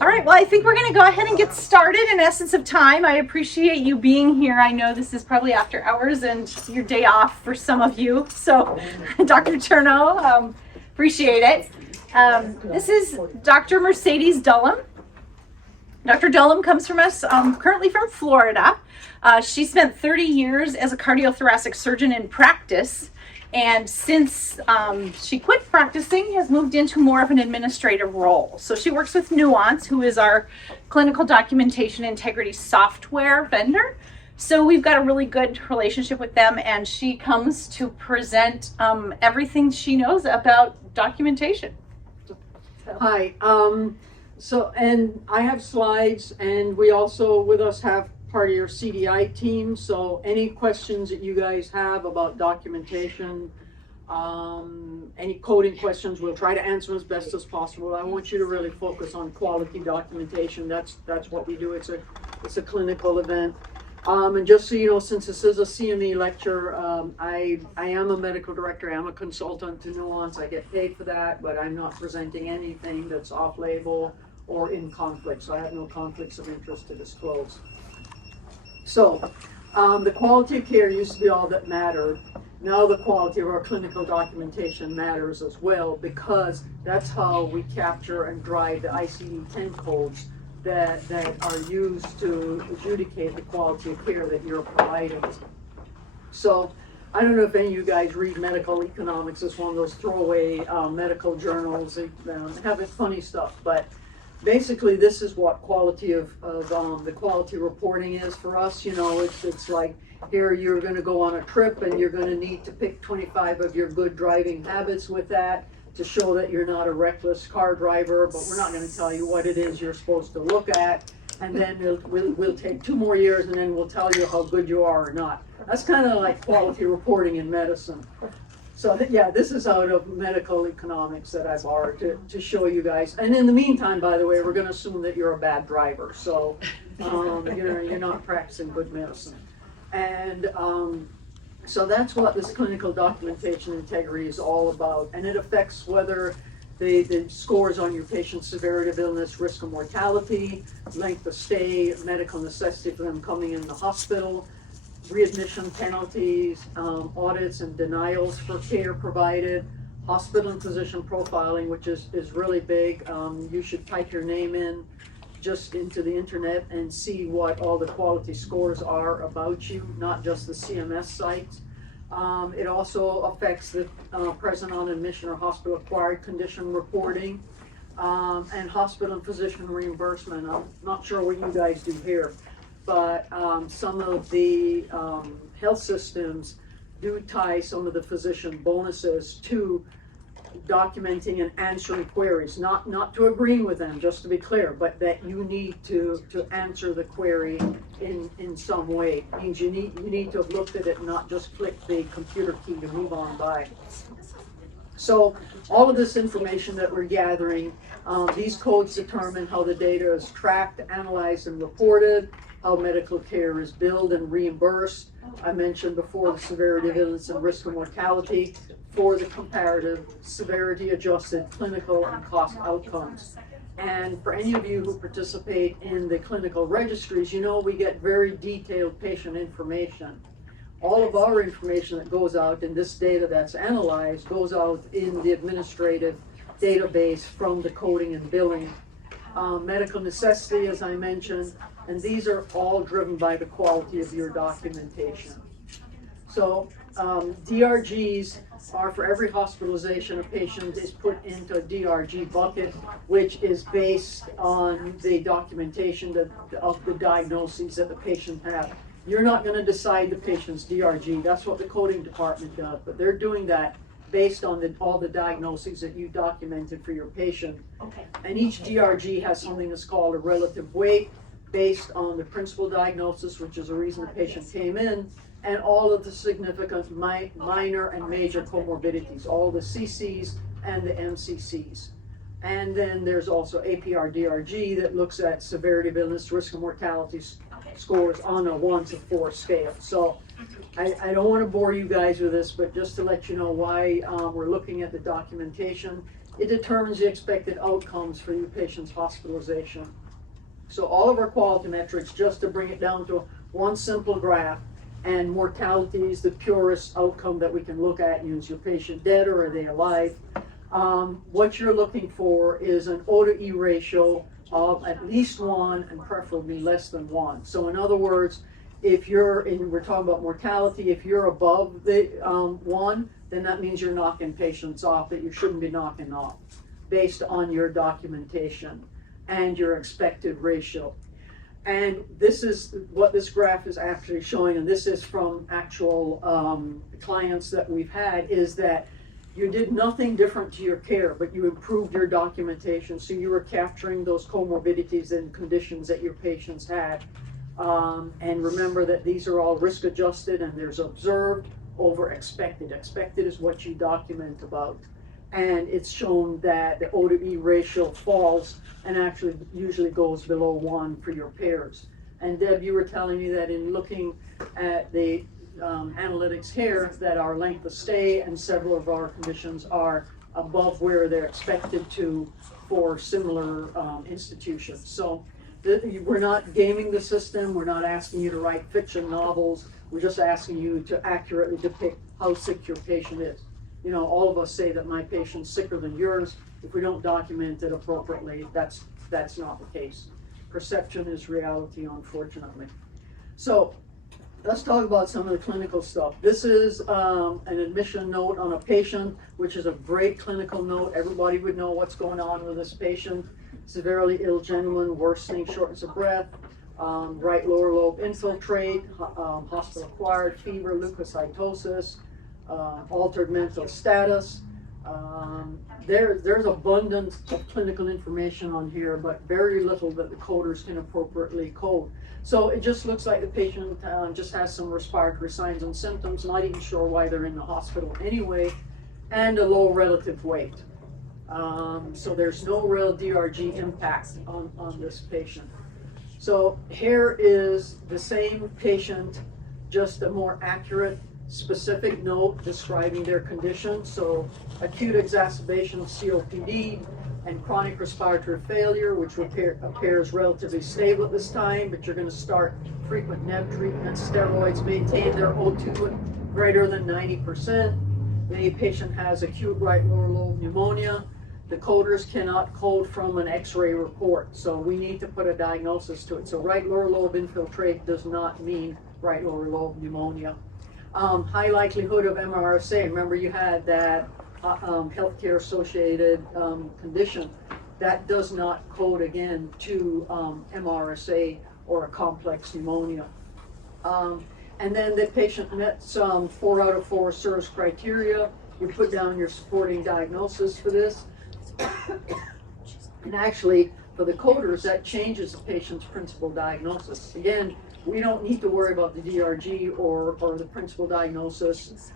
All right, well, I think we're going to go ahead and get started in essence of time. I appreciate you being here. I know this is probably after hours and your day off for some of you. So, Dr. Turno, appreciate it. This is Dr. Mercedes Dullum. Dr. Dullum comes from us currently from Florida. She spent 30 years as a cardiothoracic surgeon in practice. And since she quit practicing, has moved into more of an administrative role. So she works with Nuance, who is our clinical documentation integrity software vendor. So we've got a really good relationship with them, and she comes to present everything she knows about documentation. Hi, and I have slides, and we also with us have part of your CDI team, so any questions that you guys have about documentation, any coding questions, we'll try to answer as best as possible. I want you to really focus on quality documentation. That's what we do. It's a clinical event. And just so you know, since this is a CME lecture, I am a medical director. I'm a consultant to Nuance. I get paid for that, but I'm not presenting anything that's off-label or in conflict, so I have no conflicts of interest to disclose. So, the quality of care used to be all that mattered. Now the quality of our clinical documentation matters as well, because that's how we capture and drive the ICD-10 codes that are used to adjudicate the quality of care that you're providing. So, I don't know if any of you guys read medical economics. It's one of those throwaway medical journals. They have funny stuff, but basically, this is what quality of the quality reporting is for us. You know, it's like, here you're going to go on a trip and you're going to need to pick 25 of your good driving habits with that to show that you're not a reckless car driver, but we're not going to tell you what it is you're supposed to look at. And then we'll take 2 more years and then we'll tell you how good you are or not. That's kind of like quality reporting in medicine. So yeah, this is out of medical economics that I borrowed to show you guys. And in the meantime, by the way, we're going to assume that you're a bad driver. So you're not practicing good medicine. And so that's what this clinical documentation integrity is all about. And it affects whether the scores on your patient's severity of illness, risk of mortality, length of stay, medical necessity for them coming in the hospital, readmission penalties, audits and denials for care provided, hospital and physician profiling, which is really big. You should type your name in just into the internet and see what all the quality scores are about you, not just the CMS sites. It also affects the present on admission or hospital acquired condition reporting, and hospital and physician reimbursement. I'm not sure what you guys do here, but some of the health systems do tie some of the physician bonuses to documenting and answering queries, not to agreeing with them, just to be clear, but that you need to answer the query in some way. It means you need to have looked at it, not just click the computer key to move on by. So all of this information that we're gathering, these codes determine how the data is tracked, analyzed, and reported, how medical care is billed and reimbursed. I mentioned before the severity of illness and risk of mortality for the comparative severity adjusted clinical and cost outcomes. And for any of you who participate in the clinical registries, you know we get very detailed patient information. All of our information that goes out in this data that's analyzed goes out in the administrative database from the coding and billing. Medical necessity, as I mentioned, and these are all driven by the quality of your documentation. So DRGs are for every hospitalization a patient is put into a DRG bucket, which is based on the documentation of the diagnoses that the patient has. You're not going to decide the patient's DRG. That's what the coding department does, but they're doing that based on all the diagnoses that you documented for your patient. Okay. And each DRG has something that's called a relative weight based on the principal diagnosis, which is the reason the patient came in, and all of the significant minor and major comorbidities, all the CCs and the MCCs. And then there's also APR-DRG that looks at severity of illness, risk of mortality scores on a 1 to 4 scale. So I don't want to bore you guys with this, but just to let you know why we're looking at the documentation. it determines the expected outcomes for your patient's hospitalization. So all of our quality metrics, just to bring it down to one simple graph, and mortality is the purest outcome that we can look at. Is your patient dead or are they alive? What you're looking for is an O to E ratio of at least 1 and preferably less than 1. So in other words, if you're in, we're talking about mortality, if you're above the 1, then that means you're knocking patients off that you shouldn't be knocking off based on your documentation and your expected ratio. And this is what this graph is actually showing, and this is from actual clients that we've had, is that you did nothing different to your care, but you improved your documentation. So you were capturing those comorbidities and conditions that your patients had. And remember that these are all risk adjusted, and there's observed over expected. Expected is what you document about. And it's shown that the O to E ratio falls and actually usually goes below 1 for your pairs. And Deb, you were telling me that in looking at the analytics here, that our length of stay and several of our conditions are above where they're expected to for similar institutions. So we're not gaming the system. We're not asking you to write fiction novels. We're just asking you to accurately depict how sick your patient is. You know, all of us say that my patient's sicker than yours. If we don't document it appropriately, that's not the case. Perception is reality, unfortunately. So let's talk about some of the clinical stuff. This is an admission note on a patient, which is a great clinical note. Everybody would know what's going on with this patient. Severely ill gentleman, worsening shortness of breath, right lower lobe infiltrate, hospital-acquired fever, leukocytosis, altered mental status. There's abundance of clinical information on here, but very little that the coders can appropriately code. So it just looks like the patient just has some respiratory signs and symptoms, not even sure why they're in the hospital anyway, and a low relative weight. So there's no real DRG impact on this patient. So here is the same patient, just a more accurate specific note describing their condition. So acute exacerbation of COPD and chronic respiratory failure, which appears relatively stable at this time, but you're going to start frequent NEB treatment. Steroids maintain their O2 at greater than 90%. The patient has acute right lower lobe pneumonia. The coders cannot code from an X-ray report, so we need to put a diagnosis to it. So right lower lobe infiltrate does not mean right lower lobe pneumonia. High likelihood of MRSA. Remember, you had that healthcare associated condition that does not code again to MRSA or a complex pneumonia. And then the patient met 4 out of 4 service criteria. You put down your supporting diagnosis for this. And actually, for the coders, that changes the patient's principal diagnosis. Again, we don't need to worry about the DRG or the principal diagnosis.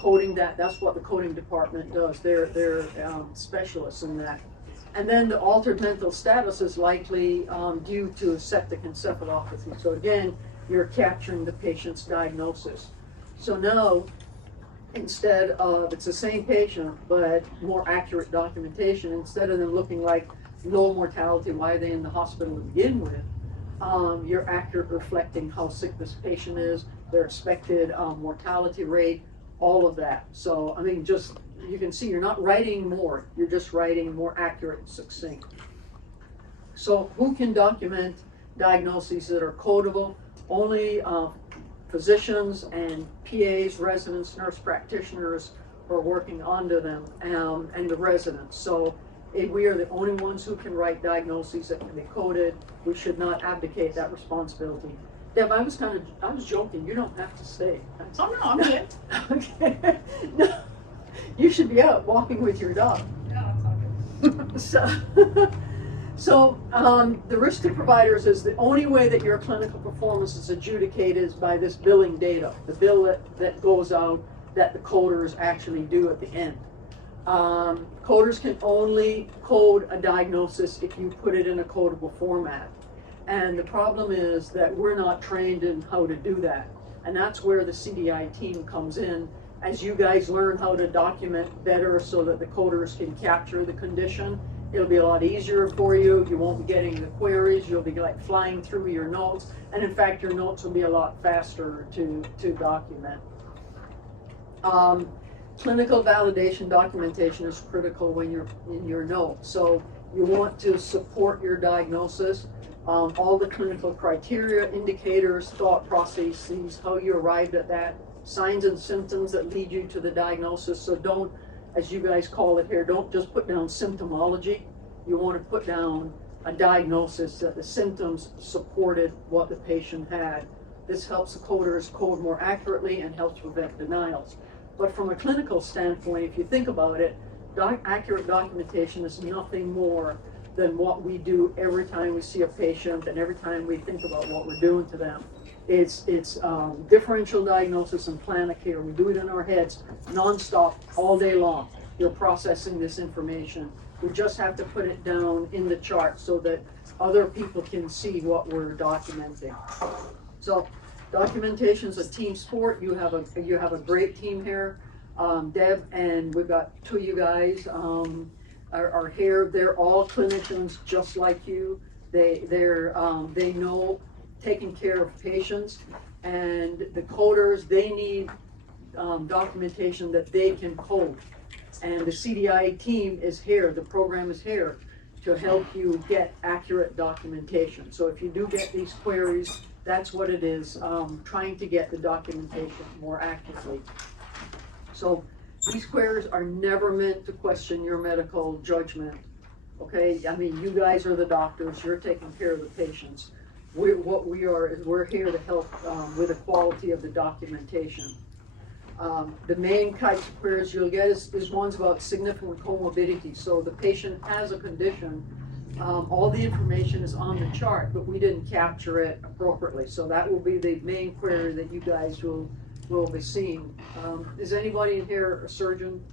Coding that's what the coding department does. They're specialists in that. And then the altered mental status is likely due to septic encephalopathy. So again, you're capturing the patient's diagnosis. So now, instead of, it's the same patient, but more accurate documentation, instead of them looking like low mortality, why are they in the hospital to begin with, you're accurate reflecting how sick this patient is, their expected mortality rate, all of that. So, I mean, just, you can see you're not writing more, you're just writing more accurate and succinct. So who can document diagnoses that are codable? Only physicians and PAs, residents, nurse practitioners are working under them, and the residents. So we are the only ones who can write diagnoses that can be coded. We should not abdicate that responsibility. Deb, I was joking. You don't have to stay. Oh no, I'm good. Okay. No, you should be out walking with your dog. No, that's all good. So the risk to providers is the only way that your clinical performance is adjudicated is by this billing data, the bill that goes out that the coders actually do at the end. Coders can only code a diagnosis if you put it in a codable format. And the problem is that we're not trained in how to do that. And that's where the CDI team comes in as you guys learn how to document better so that the coders can capture the condition, it'll be a lot easier for you. You won't be getting the queries. You'll be like flying through your notes. And in fact, your notes will be a lot faster to document. Clinical validation documentation is critical when you're in your notes. So you want to support your diagnosis. All the clinical criteria, indicators, thought processes, how you arrived at that, signs and symptoms that lead you to the diagnosis. So don't, as you guys call it here, don't just put down symptomology. You want to put down a diagnosis that the symptoms supported what the patient had. This helps the coders code more accurately and helps prevent denials. But from a clinical standpoint, if you think about it, accurate documentation is nothing more than what we do every time we see a patient and every time we think about what we're doing to them. It's differential diagnosis and plan of care. We do it in our heads nonstop all day long. You're processing this information. We just have to put it down in the chart so that other people can see what we're documenting. So documentation is a team sport. You have a great team here. Deb, and we've got two of you guys are here. They're all clinicians just like you. They know taking care of patients, and the coders, they need documentation that they can code. And the CDI team is here, the program is here to help you get accurate documentation. So if you do get these queries, that's what it is, trying to get the documentation more accurately. So these queries are never meant to question your medical judgment, okay? I mean, you guys are the doctors, you're taking care of the patients. What we are is we're here to help with the quality of the documentation. The main types of queries you'll get is ones about significant comorbidity. So the patient has a condition, all the information is on the chart, but we didn't capture it appropriately. So that will be the main query that you guys will be seeing. Is anybody in here a surgeon?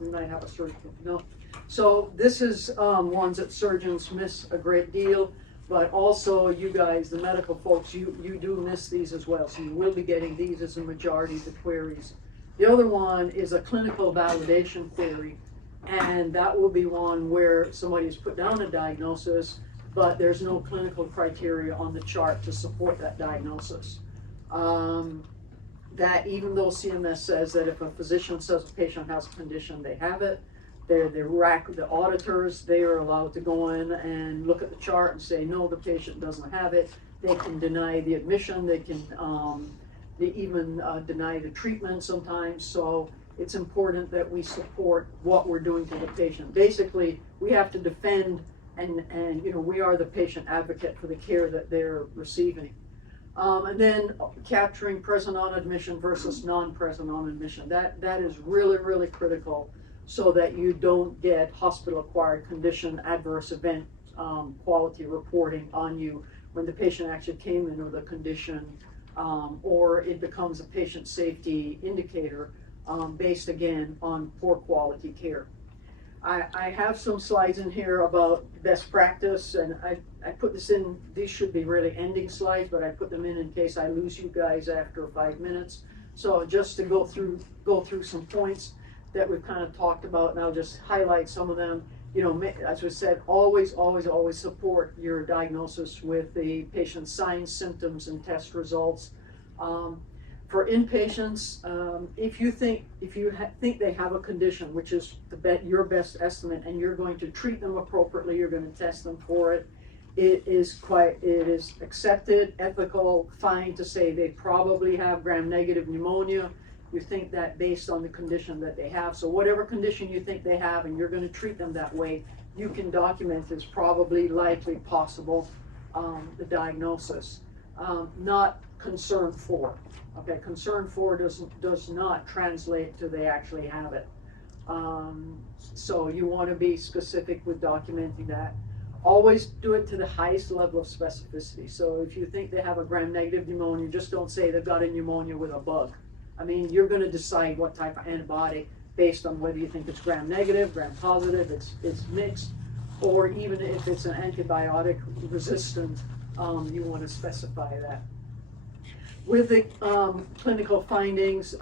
We might have a surgeon. No. So this is ones that surgeons miss a great deal. But also you guys, the medical folks, you do miss these as well. So you will be getting these as a majority of the queries. The other one is a clinical validation query. And that will be one where somebody has put down a diagnosis, but there's no clinical criteria on the chart to support that diagnosis. That even though CMS says that if a physician says a patient has a condition, they have it, the auditors, they are allowed to go in and look at the chart and say, no, the patient doesn't have it. They can deny the admission, they can they even deny the treatment sometimes. So it's important that we support what we're doing to the patient. Basically, we have to defend and you know, we are the patient advocate for the care that they're receiving. And then capturing present on admission versus non-present on admission. That is really, really critical, so that you don't get hospital-acquired condition adverse event quality reporting on you when the patient actually came in with a condition, or it becomes a patient safety indicator based again on poor quality care. I have some slides in here about best practice, and I put this in, these should be really ending slides, but I put them in case I lose you guys after 5 minutes. So just to go through some points that we've kind of talked about, and I'll just highlight some of them. You know, as we said, always support your diagnosis with the patient's signs, symptoms, and test results. For inpatients, if you think they have a condition, which is your best estimate, and you're going to treat them appropriately, you're going to test them for it. It is accepted, ethical, fine to say they probably have gram-negative pneumonia. You think that based on the condition that they have. So whatever condition you think they have and you're going to treat them that way, you can document as probably, likely, possible, the diagnosis. Not concern for. Okay, concern for does not translate to they actually have it. So you want to be specific with documenting that. Always do it to the highest level of specificity. So if you think they have a gram-negative pneumonia, just don't say they've got a pneumonia with a bug. I mean, you're going to decide what type of antibiotic based on whether you think it's gram-negative, gram-positive, it's mixed, or even if it's an antibiotic resistant, you want to specify that. With the clinical findings,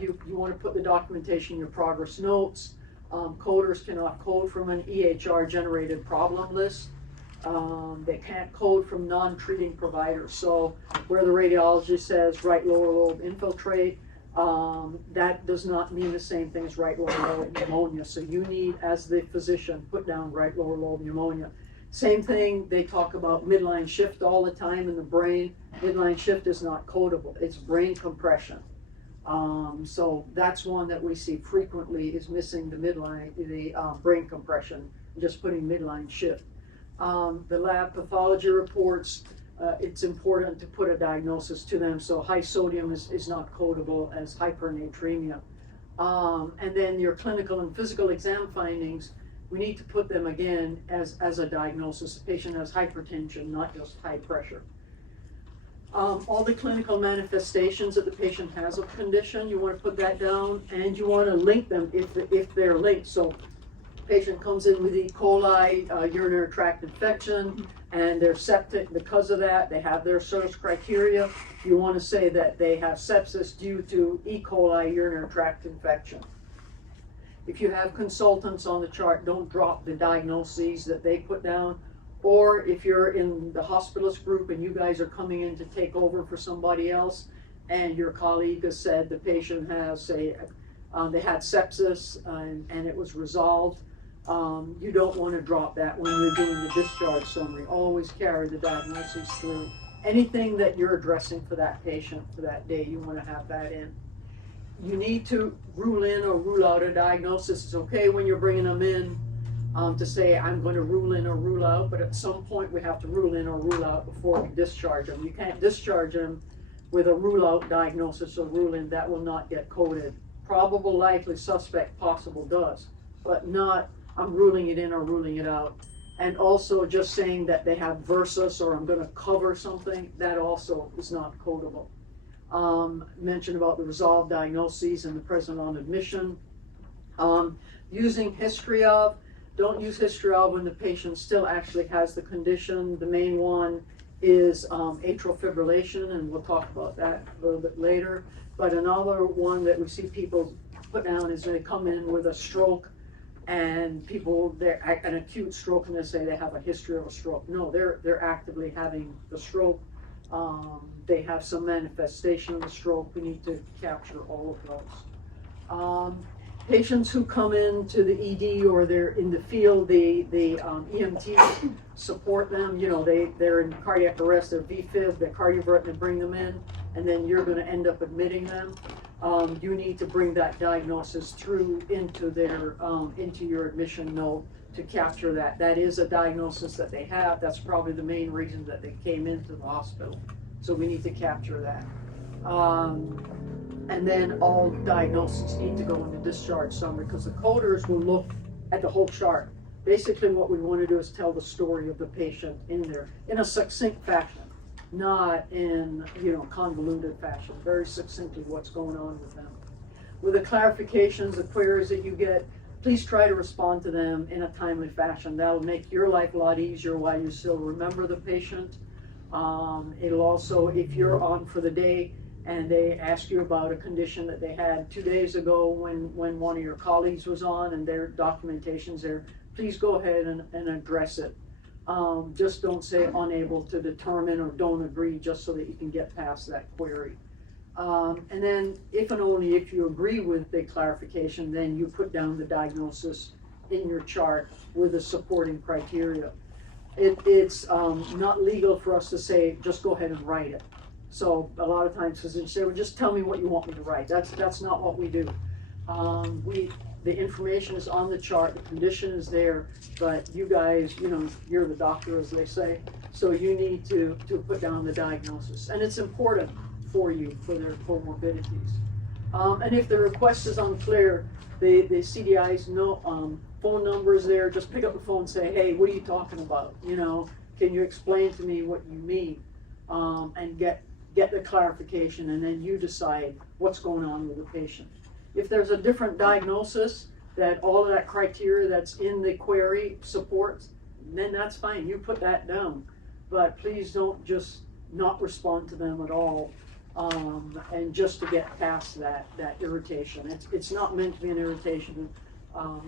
you want to put the documentation in your progress notes. Coders cannot code from an EHR generated problem list. They can't code from non-treating providers. So where the radiologist says right lower lobe infiltrate, that does not mean the same thing as right lower lobe pneumonia. So you need, as the physician, put down right lower lobe pneumonia. Same thing, they talk about midline shift all the time in the brain. Midline shift is not codable, it's brain compression. So that's one that we see frequently, is missing the midline, the brain compression, just putting midline shift. The lab pathology reports, it's important to put a diagnosis to them. So high sodium is not codable as hypernatremia. And then your clinical and physical exam findings, we need to put them again as a diagnosis. The patient has hypertension, not just high pressure. All the clinical manifestations that the patient has of condition, you want to put that down, and you want to link them if they're linked. So patient comes in with E. coli, urinary tract infection, and they're septic because of that. They have their service criteria. You want to say that they have sepsis due to E. coli urinary tract infection. If you have consultants on the chart, don't drop the diagnoses that they put down. Or if you're in the hospitalist group and you guys are coming in to take over for somebody else, and your colleague has said the patient has, say, they had sepsis and it was resolved, you don't want to drop that when you're doing the discharge summary. Always carry the diagnosis through. Anything that you're addressing for that patient for that day, you want to have that in. You need to rule in or rule out a diagnosis. It's okay when you're bringing them in to say, I'm going to rule in or rule out, but at some point we have to rule in or rule out before we discharge them. You can't discharge them with a rule out diagnosis or rule in. That will not get coded. Probable, likely, suspect, possible does, but not I'm ruling it in or ruling it out. And also just saying that they have versus or I'm going to cover something, that also is not codable. Mentioned about the resolved diagnoses and the present on admission. Using history of, don't use history of when the patient still actually has the condition. The main one is atrial fibrillation, and we'll talk about that a little bit later. But another one that we see people put down is they come in with a stroke, and people, they're an acute stroke, and they say they have a history of a stroke. No, they're actively having the stroke. They have some manifestation of the stroke. We need to capture all of those. Patients who come into the ED or they're in the field, the EMTs support them. You know, they're in cardiac arrest, they're VFib, they're cardiovert, and bring them in, and then you're going to end up admitting them. You need to bring that diagnosis through into their into your admission note to capture that. That is a diagnosis that they have. That's probably the main reason that they came into the hospital. So we need to capture that. And then all diagnoses need to go in the discharge summary, because the coders will look at the whole chart. Basically what we want to do is tell the story of the patient in there in a succinct fashion, not in, you know, convoluted fashion, very succinctly what's going on with them. With the clarifications, the queries that you get, please try to respond to them in a timely fashion. That'll make your life a lot easier while you still remember the patient. It'll also, if you're on for the day and they ask you about a condition that they had 2 days ago when one of your colleagues was on and their documentation's there, please go ahead and address it. Just don't say unable to determine or don't agree, just so that you can get past that query. And then if and only if you agree with the clarification, then you put down the diagnosis in your chart with the supporting criteria. It's not legal for us to say, just go ahead and write it. So a lot of times physicians say, well, just tell me what you want me to write. That's not what we do. The information is on the chart, the condition is there, but you guys, you know, you're the doctor, as they say, so you need to put down the diagnosis. And it's important for you, for their comorbidities. And if the request is unclear, the CDI's phone number is there. Just pick up the phone and say, hey, what are you talking about? You know, can you explain to me what you mean? And get the clarification, and then you decide what's going on with the patient. If there's a different diagnosis that all of that criteria that's in the query supports, then that's fine, you put that down. But please don't just not respond to them at all. and just to get past that irritation. It's not meant to be an irritation.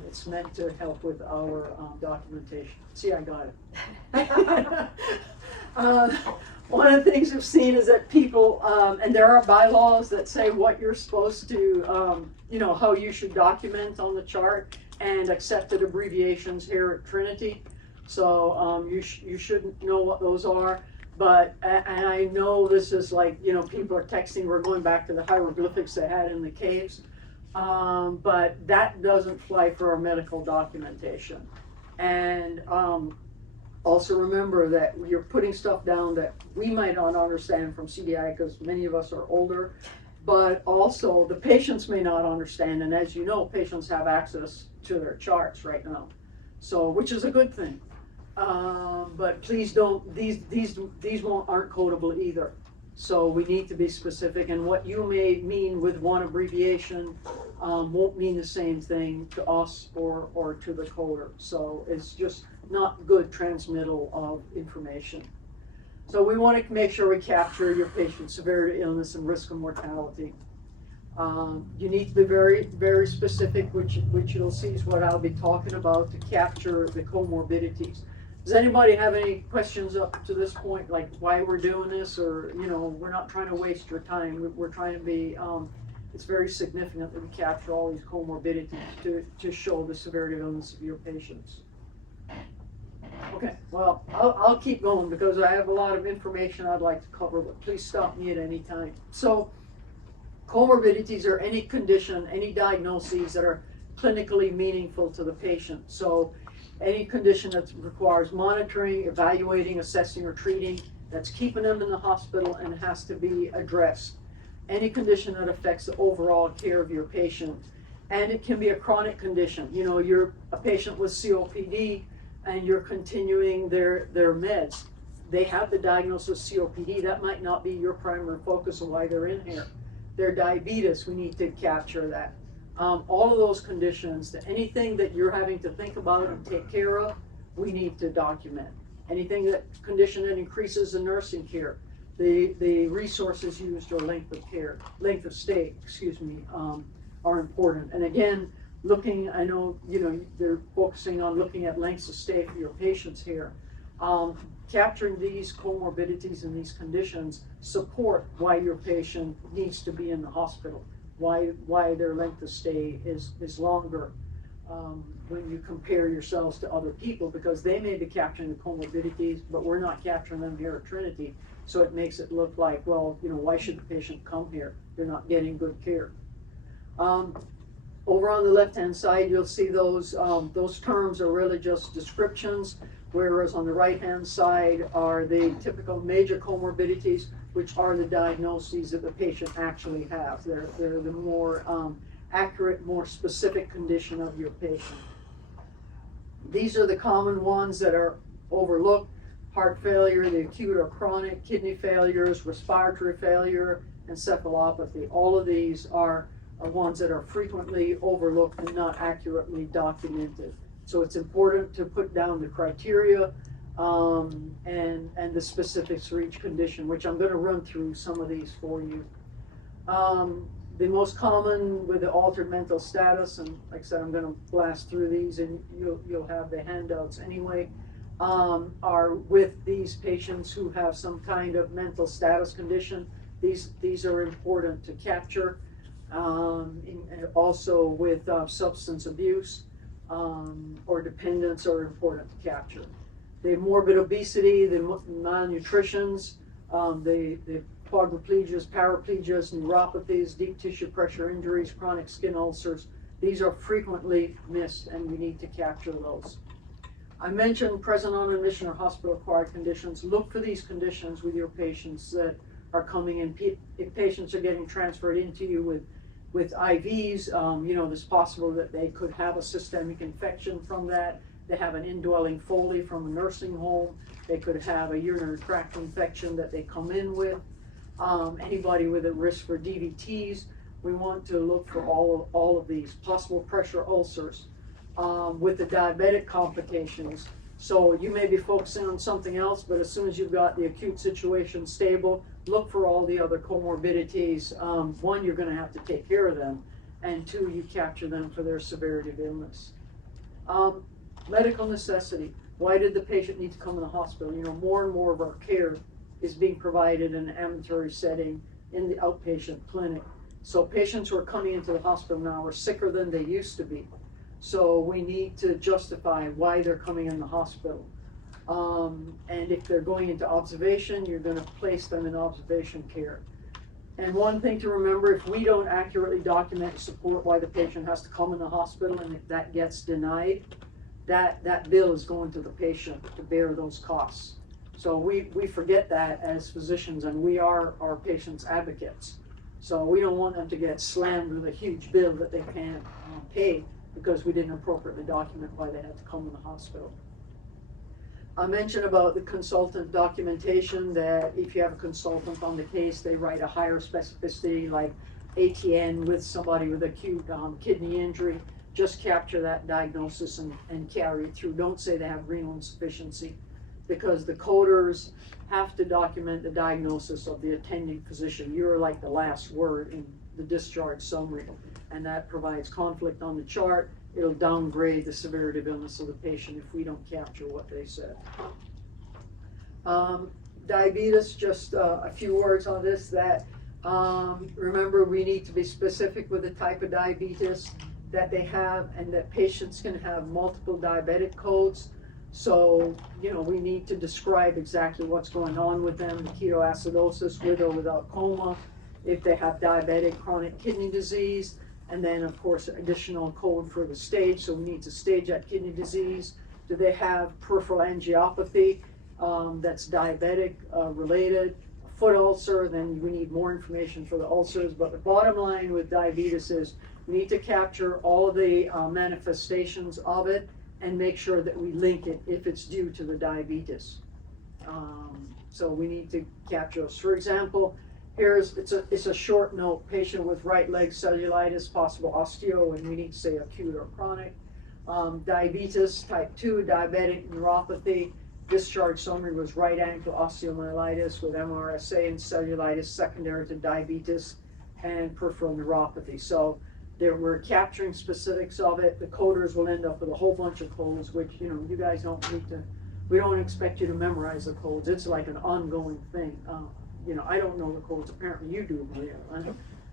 It's meant to help with our documentation. See, I got it. One of the things we've seen is that people, and there are bylaws that say what you're supposed to, how you should document on the chart, and accepted abbreviations here at Trinity. So you should know what those are. But, and I know this is like, people are texting, we're going back to the hieroglyphics they had in the caves. But that doesn't fly for our medical documentation. And also remember that you're putting stuff down that we might not understand from CDI, because many of us are older, but also the patients may not understand. And as you know, patients have access to their charts right now, so, which is a good thing. But please don't, these aren't codable either. So we need to be specific, and what you may mean with one abbreviation won't mean the same thing to us or to the coder. So it's just not good transmittal of information. So we want to make sure we capture your patient's severity, illness, and risk of mortality. You need to be very, very specific, which you'll see is what I'll be talking about, to capture the comorbidities. Does anybody have any questions up to this point, like why we're doing this, or, we're not trying to waste your time. We're trying to be, it's very significant that we capture all these comorbidities to show the severity of illness of your patients. Okay, well, I'll keep going because I have a lot of information I'd like to cover, but please stop me at any time. So, comorbidities are any condition, any diagnoses that are clinically meaningful to the patient. So, any condition that requires monitoring, evaluating, assessing, or treating, that's keeping them in the hospital and has to be addressed. Any condition that affects the overall care of your patient. And it can be a chronic condition. You're a patient with COPD and you're continuing their meds. They have the diagnosis of COPD. That might not be your primary focus of why they're in here. Their diabetes, we need to capture that. All of those conditions, anything that you're having to think about and take care of, we need to document. Anything condition that increases the nursing care, the resources used or length of stay, are important. And again, I know, they're focusing on looking at lengths of stay for your patients here. Capturing these comorbidities and these conditions support why your patient needs to be in the hospital. Why their length of stay is longer when you compare yourselves to other people, because they may be capturing the comorbidities, but we're not capturing them here at Trinity. So it makes it look like, well, why should the patient come here? They're not getting good care. Over on the left-hand side, you'll see those terms are really just descriptions, whereas on the right-hand side are the typical major comorbidities, which are the diagnoses that the patient actually has. They're the more accurate, more specific condition of your patient. These are the common ones that are overlooked: heart failure, the acute or chronic, kidney failures, respiratory failure, encephalopathy. All of these are ones that are frequently overlooked and not accurately documented. So it's important to put down the criteria and the specifics for each condition, which I'm going to run through some of these for you. The most common with the altered mental status, and like I said, I'm going to blast through these and you'll have the handouts anyway, are with these patients who have some kind of mental status condition. These are important to capture. And also with substance abuse or dependence are important to capture. The morbid obesity, the malnutritions, the quadriplegias, paraplegias, neuropathies, deep tissue pressure injuries, chronic skin ulcers. These are frequently missed and we need to capture those. I mentioned present on admission or hospital-acquired conditions. Look for these conditions with your patients that are coming in. If patients are getting transferred into you with IVs, it's possible that they could have a systemic infection from that. They have an indwelling Foley from a nursing home. They could have a urinary tract infection that they come in with. Anybody with a risk for DVTs, we want to look for all of these. Possible pressure ulcers with the diabetic complications. So you may be focusing on something else, but as soon as you've got the acute situation stable, look for all the other comorbidities. One, you're gonna have to take care of them, and two, you capture them for their severity of illness. Medical necessity. Why did the patient need to come to the hospital? You know, more and more of our care is being provided in an ambulatory setting in the outpatient clinic. So patients who are coming into the hospital now are sicker than they used to be. So we need to justify why they're coming in the hospital. And if they're going into observation, you're gonna place them in observation care. And one thing to remember, if we don't accurately document and support why the patient has to come in the hospital, and if that gets denied, that bill is going to the patient to bear those costs. So we forget that as physicians, and we are our patients' advocates. So we don't want them to get slammed with a huge bill that they can't pay because we didn't appropriately document why they had to come in the hospital. I mentioned about the consultant documentation, that if you have a consultant on the case, they write a higher specificity, like ATN with somebody with acute kidney injury. Just capture that diagnosis and carry it through. Don't say they have renal insufficiency, because the coders have to document the diagnosis of the attending physician. You're like the last word in the discharge summary, and that provides conflict on the chart. It'll downgrade the severity of illness of the patient if we don't capture what they said. Diabetes, just a few words on this, that remember, we need to be specific with the type of diabetes that they have, and that patients can have multiple diabetic codes. So, you know, we need to describe exactly what's going on with them, the ketoacidosis, with or without coma, if they have diabetic chronic kidney disease, and then of course additional code for the stage. So we need to stage that kidney disease. Do they have peripheral angiopathy that's diabetic related? A foot ulcer, then we need more information for the ulcers. But the bottom line with diabetes is we need to capture all of the manifestations of it and make sure that we link it if it's due to the diabetes. So we need to capture those. For example, it's a short note: patient with right leg cellulitis, possible osteo, and we need to say acute or chronic. Diabetes type 2, diabetic neuropathy. Discharge summary was right ankle osteomyelitis with MRSA and cellulitis secondary to diabetes and peripheral neuropathy. So we're capturing specifics of it. The coders will end up with a whole bunch of codes, which, you know, you guys don't need to, we don't expect you to memorize the codes. It's like an ongoing thing. You know, I don't know the codes. Apparently you do, Maria.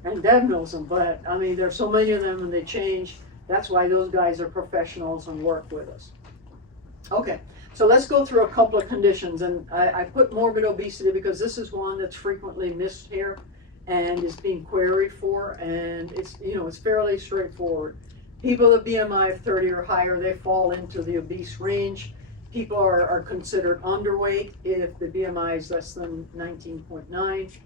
And Deb knows them, but I mean, there's so many of them and they change. That's why those guys are professionals and work with us. Okay, so let's go through a couple of conditions. And I put morbid obesity because this is one that's frequently missed here and is being queried for, and it's, you know, it's fairly straightforward. People with BMI of 30 or higher, they fall into the obese range. People are considered underweight if the BMI is less than 19.9.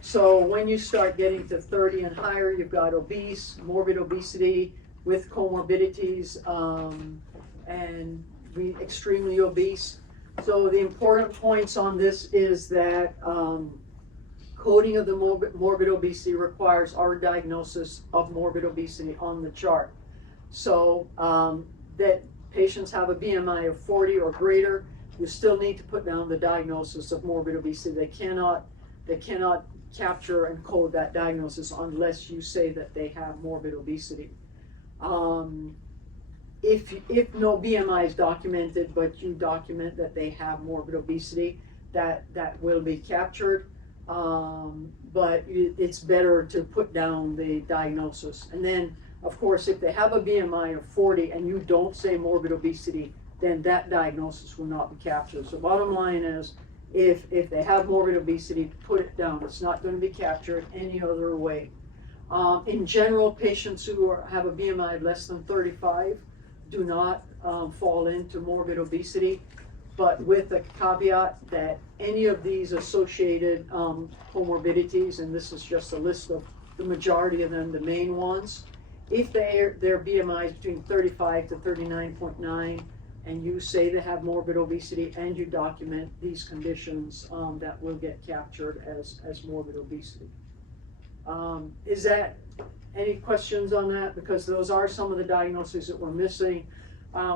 So when you start getting to 30 and higher, you've got obese, morbid obesity with comorbidities, and be extremely obese. So the important points on this is that coding of the morbid obesity requires our diagnosis of morbid obesity on the chart. So that patients have a BMI of 40 or greater, you still need to put down the diagnosis of morbid obesity. They cannot capture and code that diagnosis unless you say that they have morbid obesity. If no BMI is documented, but you document that they have morbid obesity, that will be captured. But it's better to put down the diagnosis. And then, of course, if they have a BMI of 40 and you don't say morbid obesity, then that diagnosis will not be captured. So bottom line is, if they have morbid obesity, put it down. It's not going to be captured any other way. In general, patients who have a BMI of less than 35 do not fall into morbid obesity, but with the caveat that any of these associated comorbidities, and this is just a list of the majority of them, the main ones, if their BMI is between 35 to 39.9, and you say they have morbid obesity and you document these conditions, that will get captured as morbid obesity. Is that any questions on that? Because those are some of the diagnoses that we're missing.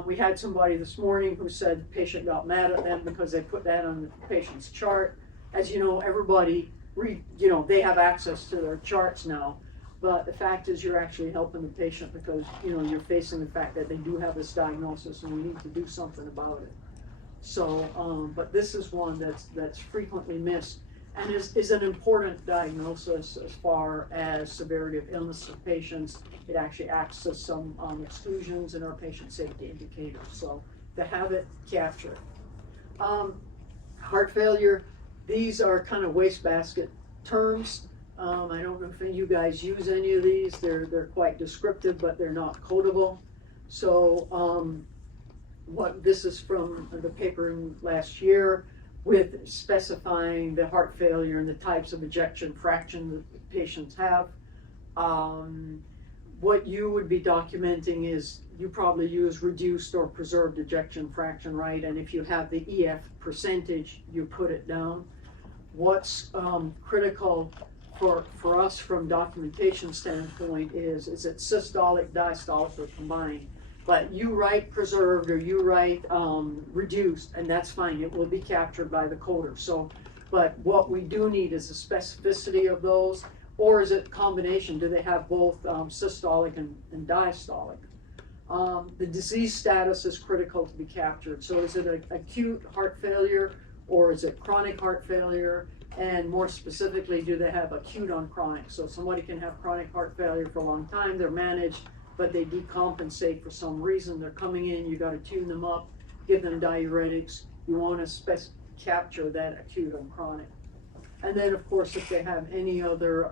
We had somebody this morning who said the patient got mad at them because they put that on the patient's chart. As you know, everybody they have access to their charts now. But the fact is you're actually helping the patient because, you're facing the fact that they do have this diagnosis and we need to do something about it. So, but this is one that's frequently missed and is an important diagnosis as far as severity of illness of patients. It actually acts as some exclusions in our patient safety indicators. So to have it captured. Heart failure, these are kind of wastebasket terms. I don't know if any of you guys use any of these. They're quite descriptive, but they're not codable. So what this is from the paper in last year with specifying the heart failure and the types of ejection fraction that patients have. What you would be documenting is you probably use reduced or preserved ejection fraction, right? And if you have the EF percentage, you put it down. What's critical for us from documentation standpoint is it systolic, diastolic, or combined? But you write preserved or you write reduced, and that's fine. It will be captured by the coder. So, but what we do need is the specificity of those, or is it combination? Do they have both systolic and diastolic? The disease status is critical to be captured. So is it an acute heart failure or is it chronic heart failure? And more specifically, do they have acute on chronic? So somebody can have chronic heart failure for a long time, they're managed, but they decompensate for some reason. They're coming in, you got to tune them up, give them diuretics. You want to capture that acute on chronic. And then, of course, if they have any other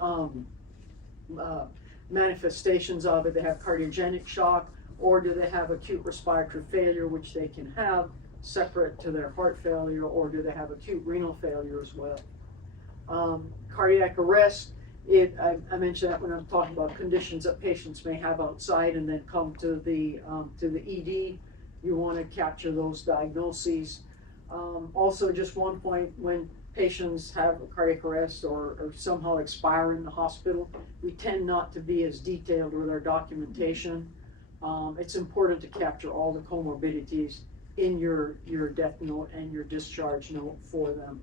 manifestations of it, they have cardiogenic shock, or do they have acute respiratory failure, which they can have separate to their heart failure, or do they have acute renal failure as well? Cardiac arrest, I mentioned that when I'm talking about conditions that patients may have outside and then come to the ED. You want to capture those diagnoses. Also, just one point, when patients have a cardiac arrest or somehow expire in the hospital, we tend not to be as detailed with our documentation. It's important to capture all the comorbidities in your death note and your discharge note for them.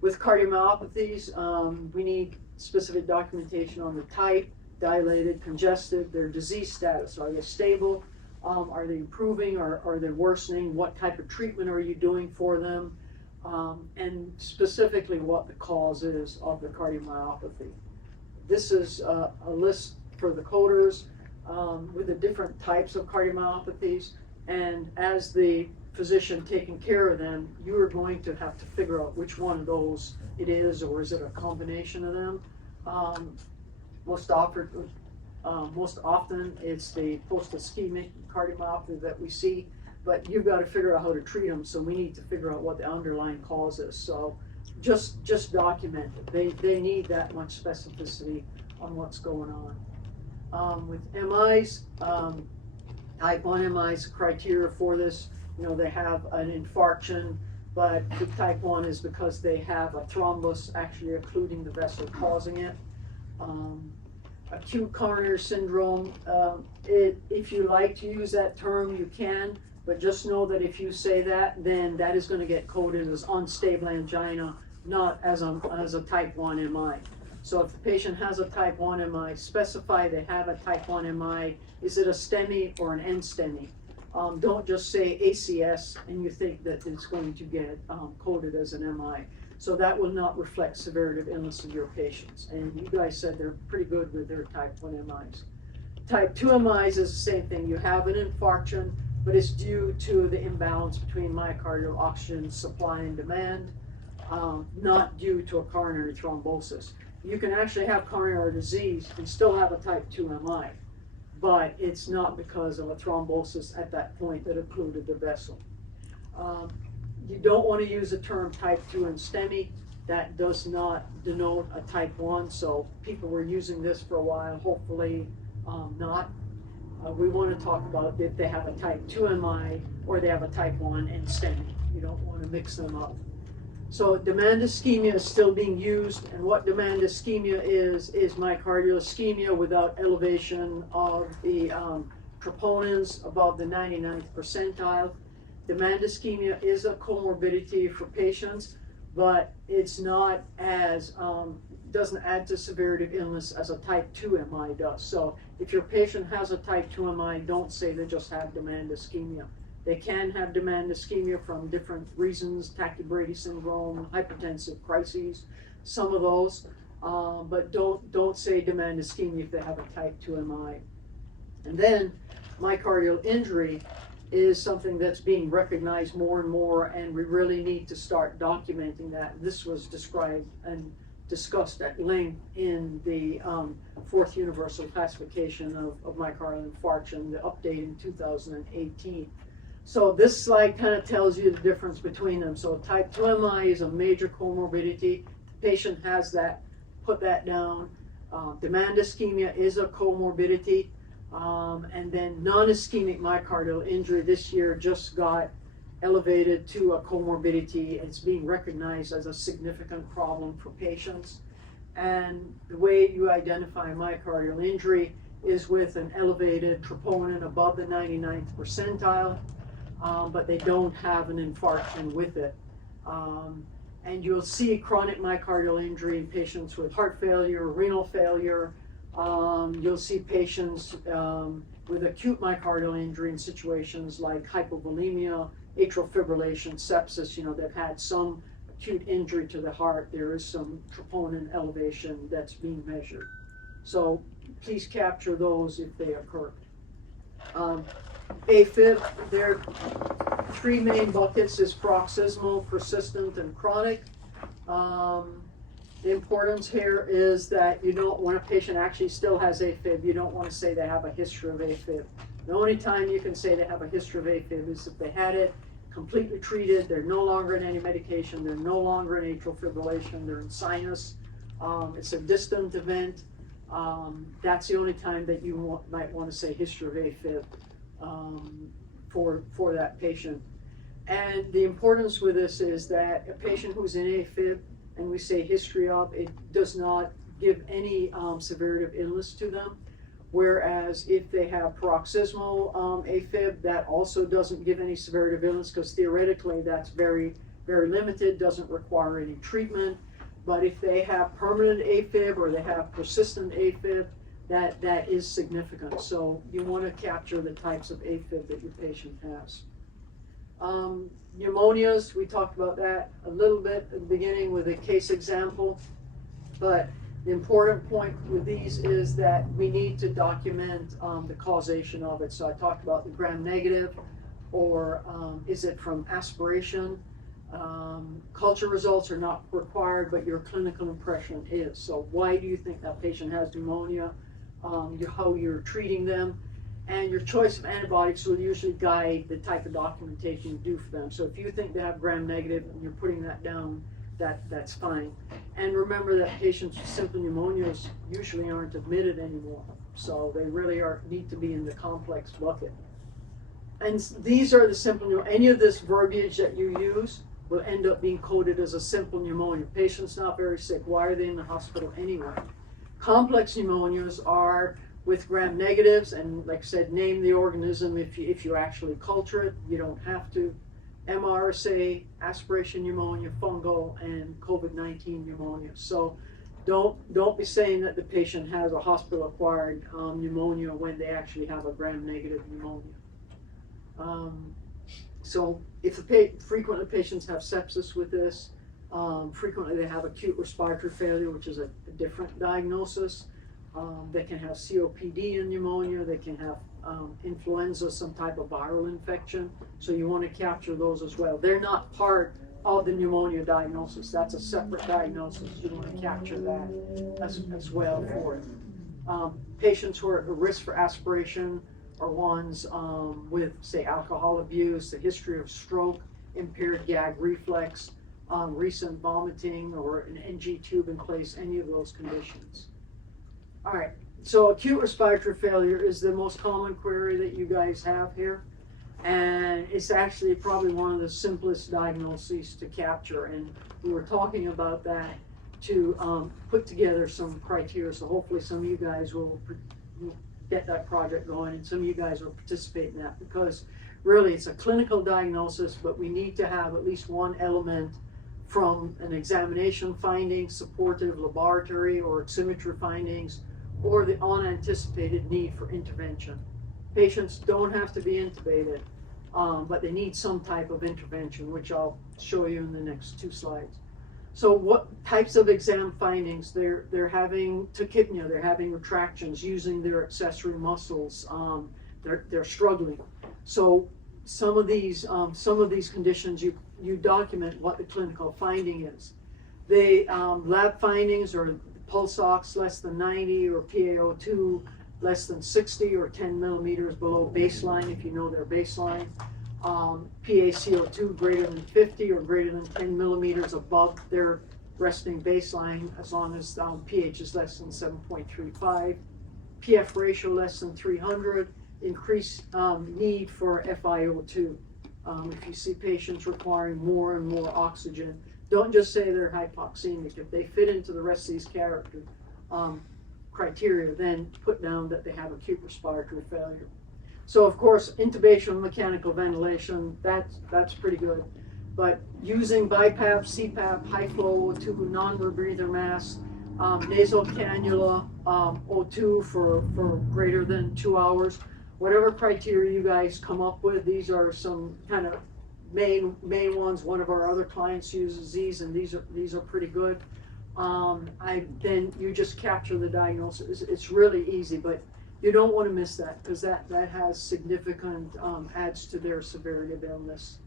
With cardiomyopathies, we need specific documentation on the type, dilated, congested, their disease status. Are they stable? Are they improving or are they worsening? What type of treatment are you doing for them? And specifically what the cause is of the cardiomyopathy. This is a list for the coders with the different types of cardiomyopathies. And as the physician taking care of them, you are going to have to figure out which one of those it is, or is it a combination of them. Most often it's the post-ischemic cardiomyopathy that we see, but you've got to figure out how to treat them, so we need to figure out what the underlying cause is. So just document it. They need that much specificity on what's going on. With MIs, type 1 MIs, criteria for this, they have an infarction, but the type 1 is because they have a thrombus actually occluding the vessel causing it. Acute coronary syndrome, if you like to use that term, you can, but just know that if you say that, then that is going to get coded as unstable angina, not as a type 1 MI. So if the patient has a type 1 MI, specify they have a type 1 MI. Is it a STEMI or an NSTEMI? Don't just say ACS and you think that it's going to get coded as an MI. So that will not reflect severity of illness in your patients. And you guys said they're pretty good with their type 1 MIs. Type 2 MIs is the same thing. You have an infarction, but it's due to the imbalance between myocardial oxygen supply and demand, not due to a coronary thrombosis. You can actually have coronary disease and still have a type 2 MI, but it's not because of a thrombosis at that point that occluded the vessel. You don't want to use the term type 2 and STEMI. That does not denote a type 1, so people were using this for a while, hopefully not. We want to talk about if they have a type 2 MI or they have a type 1 and STEMI. You don't want to mix them up. So demand ischemia is still being used, and what demand ischemia is myocardial ischemia without elevation of the troponins above the 99th percentile. Demand ischemia is a comorbidity for patients, but it's not as, doesn't add to severity of illness as a type 2 MI does. So if your patient has a type 2 MI, don't say they just have demand ischemia. They can have demand ischemia from different reasons, tachybrady syndrome, hypertensive crises, some of those, but don't say demand ischemia if they have a type 2 MI. And then myocardial injury is something that's being recognized more and more, and we really need to start documenting that. This was described and discussed at length in the fourth universal classification of myocardial infarction, the update in 2018. So this slide kind of tells you the difference between them. So type 2 MI is a major comorbidity. The patient has that, put that down. Demand ischemia is a comorbidity. And then non-ischemic myocardial injury this year just got elevated to a comorbidity. It's being recognized as a significant problem for patients. And the way you identify myocardial injury is with an elevated troponin above the 99th percentile, but they don't have an infarction with it. And you'll see chronic myocardial injury in patients with heart failure, renal failure. You'll see patients with acute myocardial injury in situations like hypovolemia, atrial fibrillation, sepsis. You know, they've had some acute injury to the heart. There is some troponin elevation that's being measured. So please capture those if they occur. AFib, there are three main buckets: is paroxysmal, persistent, and chronic. The importance here is that you don't, when a patient actually still has AFib, you don't want to say they have a history of AFib. The only time you can say they have a history of AFib is if they had it completely treated, they're no longer in any medication, they're no longer in atrial fibrillation, they're in sinus, it's a distant event. That's the only time that you might want to say history of AFib for that patient. And the importance with this is that a patient who's in AFib, and we say history of, it does not give any severity of illness to them. Whereas if they have paroxysmal AFib, that also doesn't give any severity of illness, because theoretically that's very, very limited, doesn't require any treatment. But if they have permanent AFib or they have persistent AFib, that is significant. So you want to capture the types of AFib that your patient has. Pneumonias, we talked about that a little bit at the beginning with a case example, but the important point with these is that we need to document the causation of it. So I talked about the gram-negative, or is it from aspiration? Culture results are not required, but your clinical impression is. So why do you think that patient has pneumonia? How you're treating them, and your choice of antibiotics will usually guide the type of documentation you do for them. So if you think they have gram-negative and you're putting that down, that's fine. And remember that patients with simple pneumonias usually aren't admitted anymore. So they really need to be in the complex bucket. And these are the simple pneumonia. Any of this verbiage that you use will end up being coded as a simple pneumonia. Patient's not very sick. Why are they in the hospital anyway? Complex pneumonias are with gram-negatives, and like I said, name the organism if you actually culture it. You don't have to. MRSA, aspiration pneumonia, fungal, and COVID-19 pneumonia. So don't be saying that the patient has a hospital-acquired pneumonia when they actually have a gram-negative pneumonia. So if frequently patients have sepsis with this, frequently they have acute respiratory failure, which is a different diagnosis. They can have COPD and pneumonia. They can have influenza, some type of viral infection. So you want to capture those as well. They're not part of the pneumonia diagnosis. That's a separate diagnosis. You want to capture that as well for it. Patients who are at risk for aspiration are ones with, say, alcohol abuse, a history of stroke, impaired gag reflex, recent vomiting, or an NG tube in place, any of those conditions. All right, so acute respiratory failure is the most common query that you guys have here. And it's actually probably one of the simplest diagnoses to capture. And we were talking about that to put together some criteria. So hopefully some of you guys will get that project going, and some of you guys will participate in that, because really it's a clinical diagnosis, but we need to have at least one element from an examination finding, supportive laboratory or oximetry findings, or the unanticipated need for intervention. Patients don't have to be intubated, but they need some type of intervention, which I'll show you in the next 2 slides. So what types of exam findings? They're having tachypnea, they're having retractions using their accessory muscles, they're struggling. So some of these conditions you document what the clinical finding is. The lab findings are pulse ox less than 90 or PaO2 less than 60 or 10 millimeters below baseline if you know their baseline. PaCO2 greater than 50 or greater than 10 millimeters above their resting baseline, as long as pH is less than 7.35. PF ratio less than 300. Increased need for FiO2. If you see patients requiring more and more oxygen, don't just say they're hypoxemic. If they fit into the rest of these criteria, then put down that they have acute respiratory failure. So of course, intubation with mechanical ventilation, that's pretty good. But using BiPAP, CPAP, high flow O2, non-rebreather mask, nasal cannula, O2 for greater than 2 hours. Whatever criteria you guys come up with, these are some kind of main ones. One of our other clients uses these, and these are pretty good. Then you just capture the diagnosis. It's really easy, but you don't want to miss that, because that has significant adds to their severity of illness.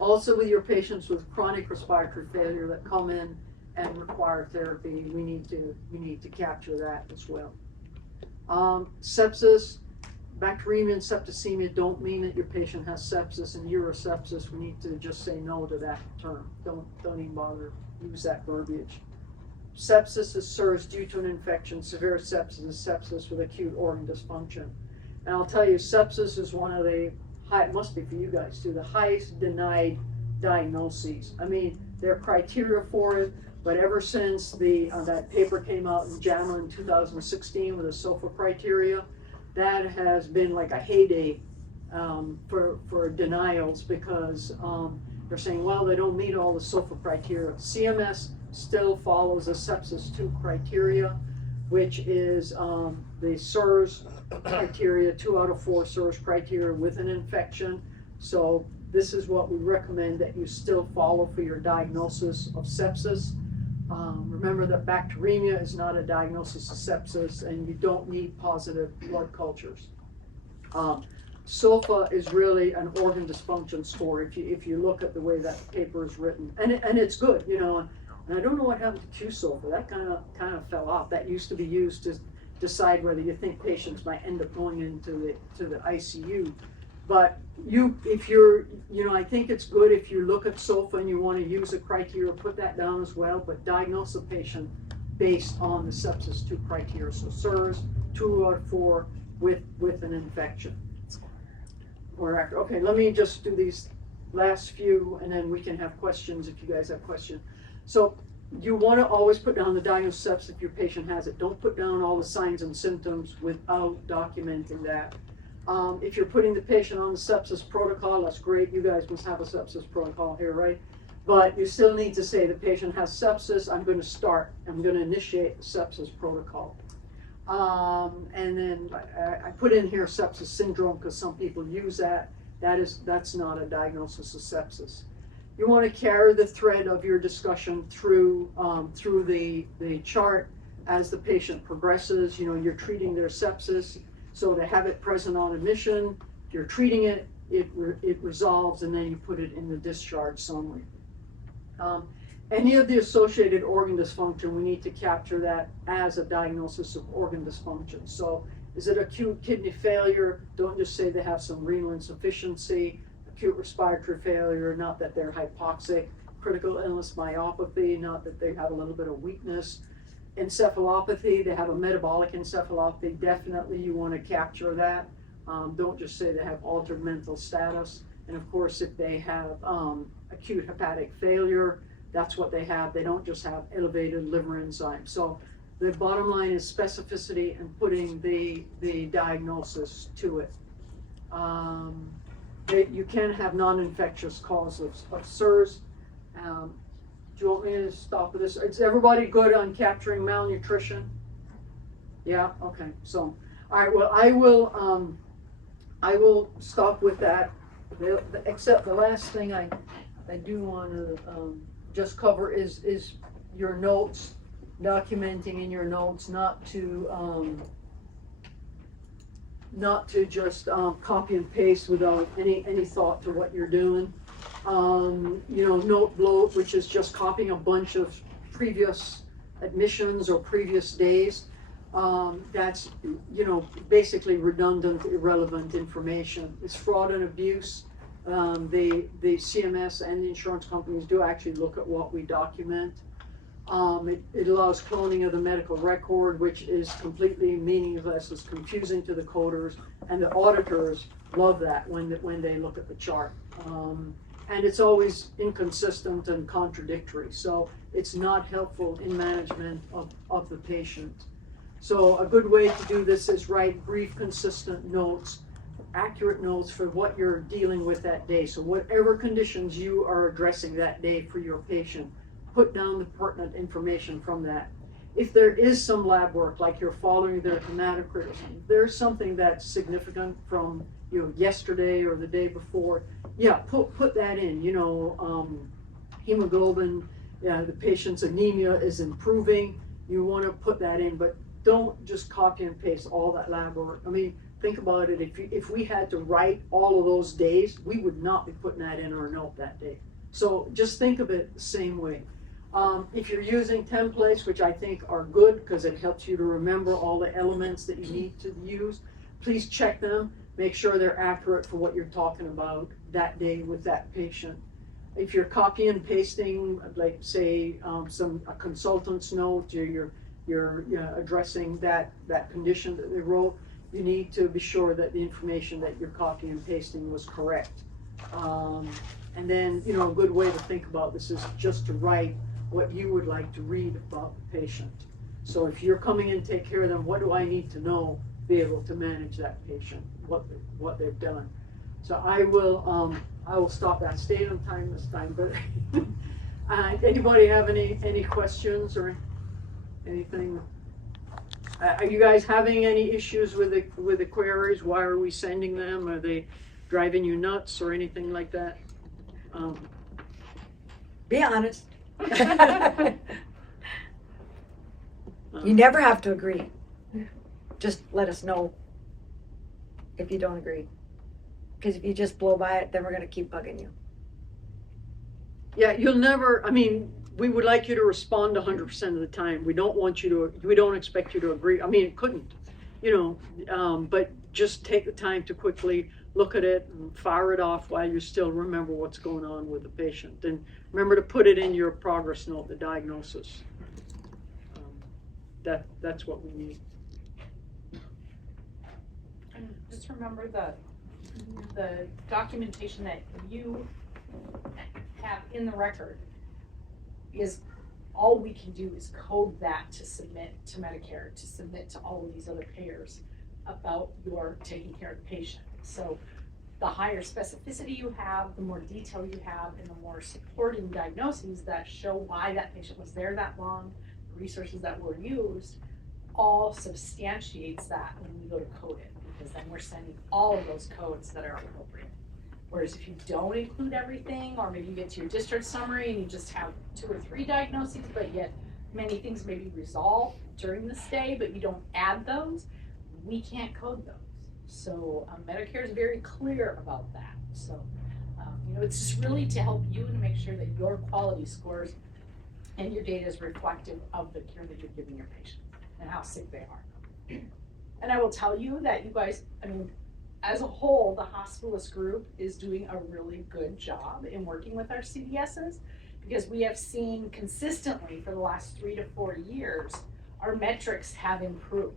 Also, with your patients with chronic respiratory failure that come in and require therapy, we need to capture that as well. Sepsis, bacteremia and septicemia don't mean that your patient has sepsis and urosepsis. We need to just say no to that term. Don't even bother use that verbiage. Sepsis is SIRS due to an infection. Severe sepsis is sepsis with acute organ dysfunction. And I'll tell you, sepsis is one of the it must be for you guys too, the highest denied diagnoses. I mean, there are criteria for it, but ever since that paper came out in JAMA in 2016 with the SOFA criteria, that has been like a heyday for denials, because they're saying, well, they don't meet all the SOFA criteria. CMS still follows the sepsis 2 criteria, which is the SIRS criteria, 2 out of 4 SIRS criteria with an infection. So this is what we recommend that you still follow for your diagnosis of sepsis. Remember that bacteremia is not a diagnosis of sepsis, and you don't need positive blood cultures. SOFA is really an organ dysfunction score if you look at the way that paper is written, and it's good, you know. And I don't know what happened to Q-SOFA. That kind of fell off. That used to be used to decide whether you think patients might end up going into the ICU. But I think it's good if you look at SOFA and you want to use a criteria, put that down as well, but diagnose a patient based on the sepsis 2 criteria. So SIRS, 2 out of 4 with an infection. Okay, let me just do these last few, and then we can have questions if you guys have questions. So you want to always put down the diagnosis of sepsis if your patient has it. Don't put down all the signs and symptoms without documenting that. If you're putting the patient on the sepsis protocol, that's great. You guys must have a sepsis protocol here, right? But you still need to say the patient has sepsis. I'm going to initiate the sepsis protocol. And then I put in here sepsis syndrome because some people use that. That's not a diagnosis of sepsis. You want to carry the thread of your discussion through the chart as the patient progresses. You know, you're treating their sepsis, so they have it present on admission. You're treating it, it resolves, and then you put it in the discharge summary. Any of the associated organ dysfunction, we need to capture that as a diagnosis of organ dysfunction. So is it acute kidney failure? Don't just say they have some renal insufficiency. Acute respiratory failure, not that they're hypoxic. Critical illness myopathy, not that they have a little bit of weakness. Encephalopathy, they have a metabolic encephalopathy. Definitely you want to capture that. Don't just say they have altered mental status. And of course, if they have acute hepatic failure, that's what they have. They don't just have elevated liver enzymes. So The bottom line is specificity and putting the diagnosis to it. You can have non-infectious causes of SIRS. Do you want me to stop with this? Is everybody good on capturing malnutrition? Yeah, okay, so, all right, well, I will stop with that, except the last thing I do want to just cover is your notes, documenting in your notes, not to just copy and paste without any thought to what you're doing. Note bloat, which is just copying a bunch of previous admissions or previous days. That's, basically redundant, irrelevant information. It's fraud and abuse. The CMS and the insurance companies do actually look at what we document. It allows cloning of the medical record, which is completely meaningless. It's confusing to the coders, and the auditors love that when they look at the chart. And it's always inconsistent and contradictory, so it's not helpful in management of the patient. So a good way to do this is write brief, consistent notes, accurate notes for what you're dealing with that day. So whatever conditions you are addressing that day for your patient, put down the pertinent information from that. If there is some lab work, like you're following their hematocrit, there's something that's significant from yesterday or the day before, yeah, put that in. Hemoglobin, the patient's anemia is improving. You want to put that in, but don't just copy and paste all that lab work. I mean, think about it. If we had to write all of those days, we would not be putting that in our note that day. So just think of it the same way. If you're using templates, which I think are good because it helps you to remember all the elements that you need to use, please check them. Make sure they're accurate for what you're talking about that day with that patient. If you're copy and pasting, like say a consultant's note, you're addressing that condition that they wrote, you need to be sure that the information that you're copy and pasting was correct. And then, a good way to think about this is just to write what you would like to read about the patient. So if you're coming in to take care of them, what do I need to know to be able to manage that patient, what they've done? So I will stop that. Stay on time this time, but anybody have any questions or anything? Are you guys having any issues with the queries? Why are we sending them? Are they driving you nuts or anything like that? Be honest. You never have to agree. Just let us know if you don't agree. Because if you just blow by it, then we're going to keep bugging you. Yeah, you'll never, we would like you to respond 100% of the time. We don't expect you to agree. It couldn't, but just take the time to quickly look at it and fire it off while you still remember what's going on with the patient. And remember to put it in your progress note, the diagnosis. That's what we need. And just remember the documentation that you have in the record is all we can do is code that to submit to Medicare, to submit to all of these other payers about your taking care of the patient. So the higher specificity you have, the more detail you have, and the more supporting diagnoses that show why that patient was there that long, the resources that were used, all substantiates that when we go to code it, because then we're sending all of those codes that are appropriate. Whereas if you don't include everything, or maybe you get to your district summary and you just have 2 or 3 diagnoses, but yet many things may be resolved during the stay, but you don't add those, we can't code those. So Medicare is very clear about that. So, it's just really to help you and make sure that your quality scores and your data is reflective of the care that you're giving your patient and how sick they are. And I will tell you that you guys, as a whole, the hospitalist group is doing a really good job in working with our CDSs, because we have seen consistently for the last 3 to 4 years, our metrics have improved.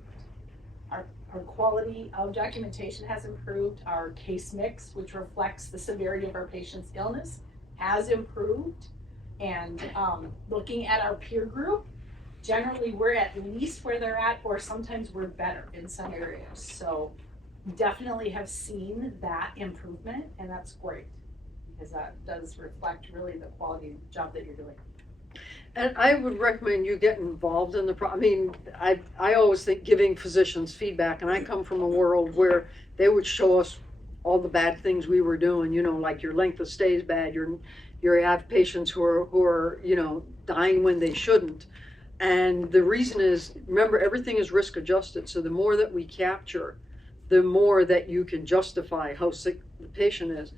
Our quality of documentation has improved. Our case mix, which reflects the severity of our patient's illness, has improved. And looking at our peer group, generally we're at least where they're at, or sometimes we're better in some areas. So definitely have seen that improvement, and that's great, because that does reflect really the quality of the job that you're doing. And I would recommend you get involved in the I mean, I always think giving physicians feedback, and I come from a world where they would show us all the bad things we were doing, you know, like your length of stay is bad, you have patients who are, you know, dying when they shouldn't. And the reason is, remember, everything is risk adjusted. So the more that we capture, the more that you can justify how sick the patient is.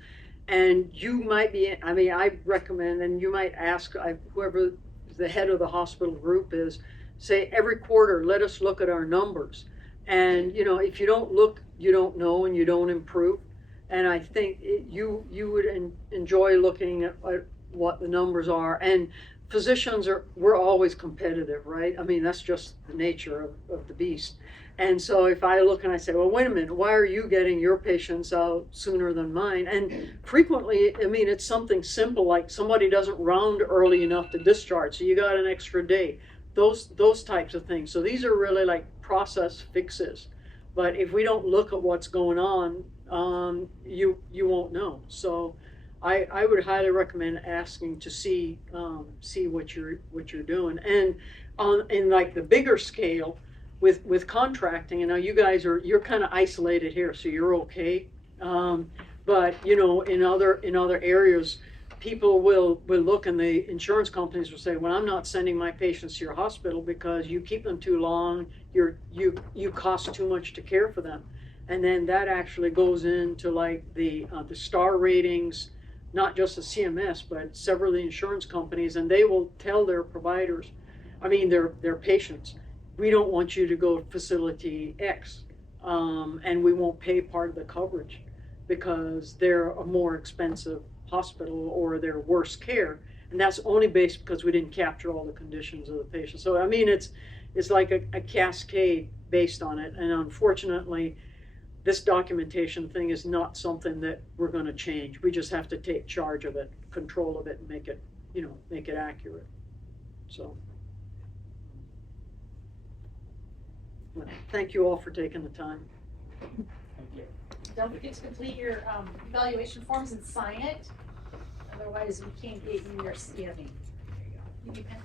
And you might be, I mean, I recommend, and you might ask whoever the head of the hospital group is, say every quarter, let us look at our numbers. And, you know, if you don't look, you don't know, and you don't improve. And I think you would enjoy looking at what the numbers are. And physicians we're always competitive, right? I mean, that's just the nature of the beast. And so if I look and I say, well, wait a minute, why are you getting your patients out sooner than mine? And frequently, I mean, it's something simple, like somebody doesn't round early enough to discharge, so you got an extra day. Those types of things. So these are really like process fixes. But if we don't look at what's going on, you won't know. So I would highly recommend asking to see what you're doing. And in like the bigger scale, with contracting, you know, you guys you're kind of isolated here, so you're okay. But you know, in other areas, people will look, and the insurance companies will say, well, I'm not sending my patients to your hospital because you keep them too long, you cost too much to care for them. And then that actually goes into like the star ratings, not just the CMS, but several of the insurance companies, and they will tell their providers, I mean their patients, we don't want you to go to facility X, and we won't pay part of the coverage because they're a more expensive hospital or they're worse care. And that's only based because we didn't capture all the conditions of the patient. So I mean, it's like a cascade based on it. And unfortunately, this documentation thing is not something that we're going to change. We just have to take charge of it, control of it, and make it, you know, make it accurate. So, well, thank you all for taking the time. Don't forget to complete your evaluation forms and sign it. Otherwise, we can't get you your CME. Give me a pen.